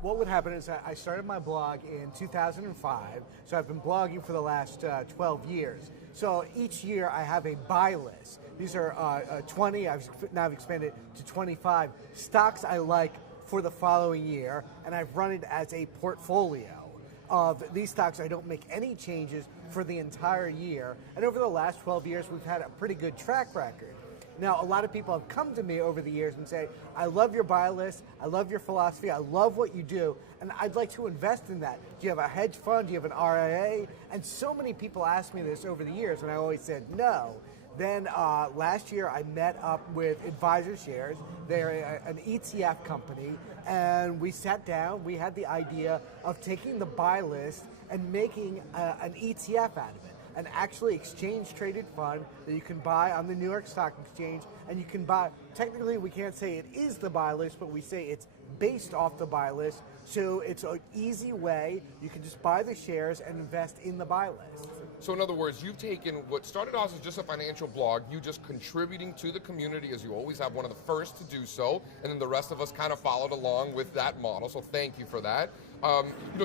What would happen is I started my blog in 2005, so I've been blogging for the last 12 years. So each year I have a buy list. These are 20, now I've expanded to 25 stocks I like for the following year, and I've run it as a portfolio of these stocks. I don't make any changes for the entire year, and over the last 12 years we've had a pretty good track record. Now, a lot of people have come to me over the years and say, I love your buy list, I love your philosophy, I love what you do, and I'd like to invest in that. Do you have a hedge fund? Do you have an RIA? And so many people ask me this over the years, and I always said no. Then last year I met up with Advisor Shares. They're an ETF company, and we sat down, we had the idea of taking the buy list and making an ETF out of it. An actually exchange-traded fund that you can buy on the New York Stock Exchange, and you can buy, technically we can't say it is the buy list, but we say it's based off the buy list, so it's an easy way. You can just buy the shares and invest in the buy list. So in other words, you've taken what started off as just a financial blog, you just contributing to the community, as you always have, one of the first to do so, and then the rest of us kind of followed along with that model, so thank you for that.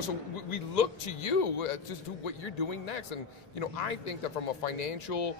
So we look to you to do what you're doing next, and I think that from a financial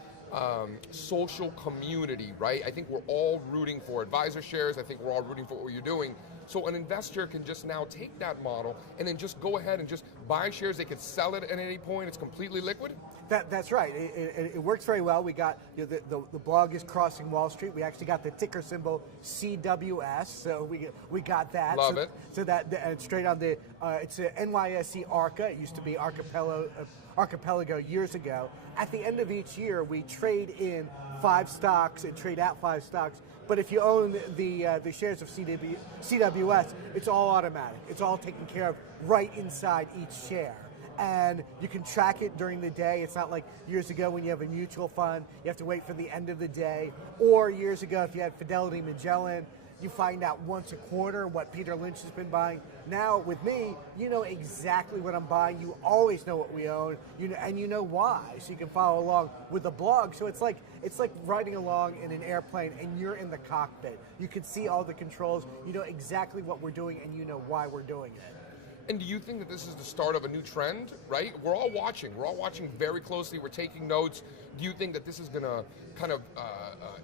social community, right? I think we're all rooting for Advisor Shares. I think we're all rooting for what you're doing. So an investor can just now take that model and then just go ahead and just buy shares. They could sell it at any point. It's completely liquid. That's right. It works very well. We got the blog is Crossing Wall Street. We actually got the ticker symbol CWS, so we got that. Love it. So that it's straight on the it's a NYSE ARCA. It used to be Archipelago years ago. At the end of each year, we trade in 5 stocks and trade out 5 stocks. But if you own the shares of CWS, it's all automatic. It's all taken care of right inside each share. And you can track it during the day. It's not like years ago when you have a mutual fund, you have to wait for the end of the day. Or years ago, if you had Fidelity Magellan, you find out once a quarter what Peter Lynch has been buying. Now with me, you know exactly what I'm buying. You always know what we own, and you know why. So you can follow along with the blog. So it's like riding along in an airplane, and you're in the cockpit. You can see all the controls. You know exactly what we're doing, and you know why we're doing it. And do you think that this is the start of a new trend, right? We're all watching. We're all watching very closely. We're taking notes. Do you think that this is going to kind of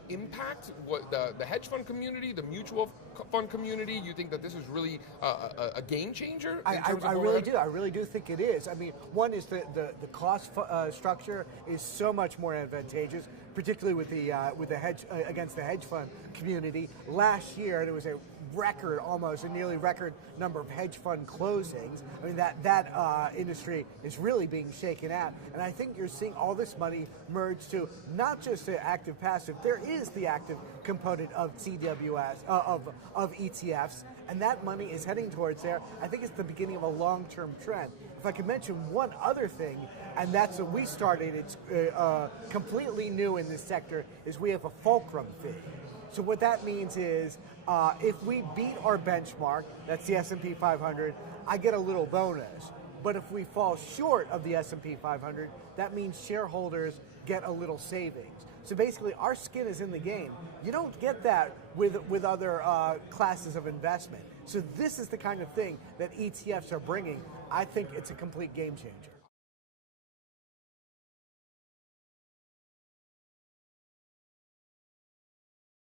impact what the hedge fund community, the mutual fund community? You think that this is really a game changer? I really do. I really do think it is. I mean, one is the cost structure is so much more advantageous, particularly with the hedge against the hedge fund community. Last year, there was a record, almost a nearly record number of hedge fund closings. I mean, that industry is really being shaken out, and I think you're seeing all this money merge to not just the active passive. There is the active component of CWS of ETFs, and that money is heading towards there. I think it's the beginning of a long-term trend. If I could mention one other thing, and that's what we started. It's completely new in this sector. Is we have a fulcrum fee. So what that means is if we beat our benchmark, that's the S&P 500, I get a little bonus. But if we fall short of the S&P 500, that means shareholders get a little savings. So basically, our skin is in the game. You don't get that with other classes of investment. So this is the kind of thing that ETFs are bringing. I think it's a complete game changer.